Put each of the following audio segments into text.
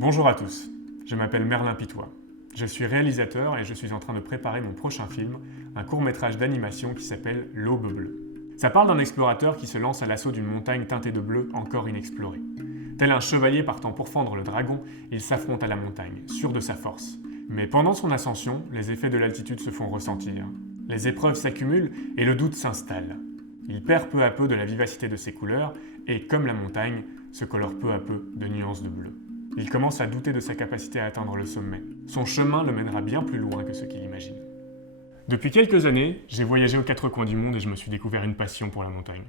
Bonjour à tous, je m'appelle Merlin Pitois. Je suis réalisateur et je suis en train de préparer mon prochain film, un court-métrage d'animation qui s'appelle L'Aube bleue. Ça parle d'un explorateur qui se lance à l'assaut d'une montagne teintée de bleu encore inexplorée. Tel un chevalier partant pour fendre le dragon, il s'affronte à la montagne, sûr de sa force. Mais pendant son ascension, les effets de l'altitude se font ressentir. Les épreuves s'accumulent et le doute s'installe. Il perd peu à peu de la vivacité de ses couleurs et, comme la montagne, se colore peu à peu de nuances de bleu. Il commence à douter de sa capacité à atteindre le sommet. Son chemin le mènera bien plus loin que ce qu'il imagine. Depuis quelques années, j'ai voyagé aux quatre coins du monde et je me suis découvert une passion pour la montagne.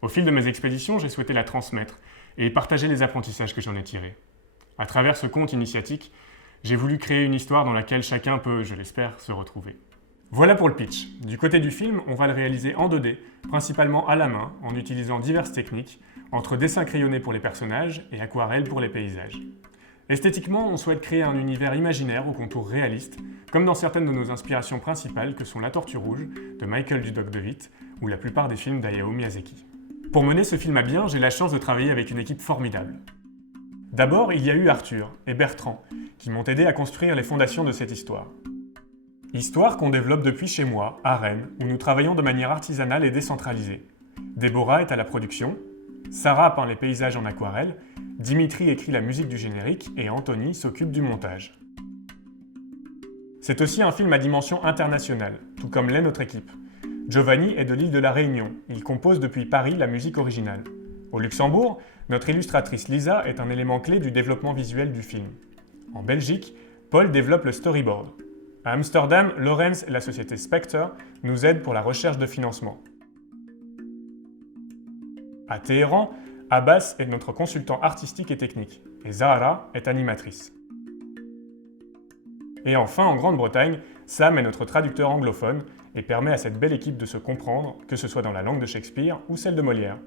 Au fil de mes expéditions, j'ai souhaité la transmettre et partager les apprentissages que j'en ai tirés. À travers ce conte initiatique, j'ai voulu créer une histoire dans laquelle chacun peut, je l'espère, se retrouver. Voilà pour le pitch. Du côté du film, on va le réaliser en 2D, principalement à la main, en utilisant diverses techniques, entre dessin crayonné pour les personnages et aquarelle pour les paysages. Esthétiquement, on souhaite créer un univers imaginaire aux contours réalistes, comme dans certaines de nos inspirations principales que sont La Tortue Rouge, de Michael Dudok de Witt, ou la plupart des films d'Hayao Miyazaki. Pour mener ce film à bien, j'ai la chance de travailler avec une équipe formidable. D'abord, il y a eu Arthur et Bertrand, qui m'ont aidé à construire les fondations de cette histoire. Histoire qu'on développe depuis chez moi, à Rennes, où nous travaillons de manière artisanale et décentralisée. Déborah est à la production, Sarah peint les paysages en aquarelle, Dimitri écrit la musique du générique et Anthony s'occupe du montage. C'est aussi un film à dimension internationale, tout comme l'est notre équipe. Giovanni est de l'île de la Réunion, il compose depuis Paris la musique originale. Au Luxembourg, notre illustratrice Lisa est un élément clé du développement visuel du film. En Belgique, Paul développe le storyboard. À Amsterdam, Lorenz et la société Spectre nous aident pour la recherche de financement. À Téhéran, Abbas est notre consultant artistique et technique, et Zahara est animatrice. Et enfin, en Grande-Bretagne, Sam est notre traducteur anglophone et permet à cette belle équipe de se comprendre, que ce soit dans la langue de Shakespeare ou celle de Molière.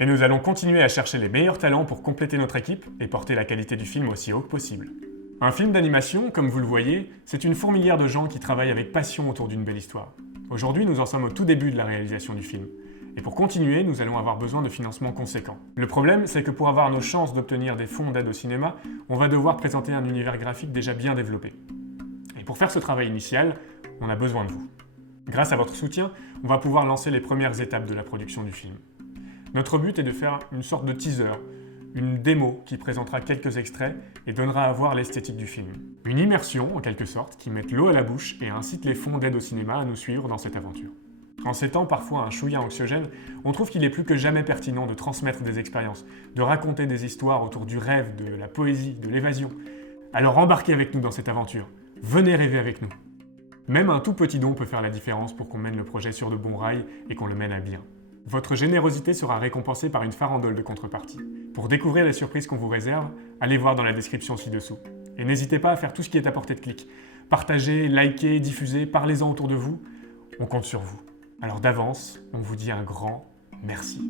Et nous allons continuer à chercher les meilleurs talents pour compléter notre équipe et porter la qualité du film aussi haut que possible. Un film d'animation, comme vous le voyez, c'est une fourmilière de gens qui travaillent avec passion autour d'une belle histoire. Aujourd'hui, nous en sommes au tout début de la réalisation du film. Et pour continuer, nous allons avoir besoin de financements conséquents. Le problème, c'est que pour avoir nos chances d'obtenir des fonds d'aide au cinéma, on va devoir présenter un univers graphique déjà bien développé. Et pour faire ce travail initial, on a besoin de vous. Grâce à votre soutien, on va pouvoir lancer les premières étapes de la production du film. Notre but est de faire une sorte de teaser, une démo qui présentera quelques extraits et donnera à voir l'esthétique du film. Une immersion, en quelque sorte, qui mette l'eau à la bouche et incite les fonds d'aide au cinéma à nous suivre dans cette aventure. En ces temps parfois un chouïa anxiogène, on trouve qu'il est plus que jamais pertinent de transmettre des expériences, de raconter des histoires autour du rêve, de la poésie, de l'évasion. Alors embarquez avec nous dans cette aventure, venez rêver avec nous. Même un tout petit don peut faire la différence pour qu'on mène le projet sur de bons rails et qu'on le mène à bien. Votre générosité sera récompensée par une farandole de contrepartie. Pour découvrir les surprises qu'on vous réserve, allez voir dans la description ci-dessous. Et n'hésitez pas à faire tout ce qui est à portée de clic. Partagez, likez, diffusez, parlez-en autour de vous. On compte sur vous. Alors d'avance, on vous dit un grand merci.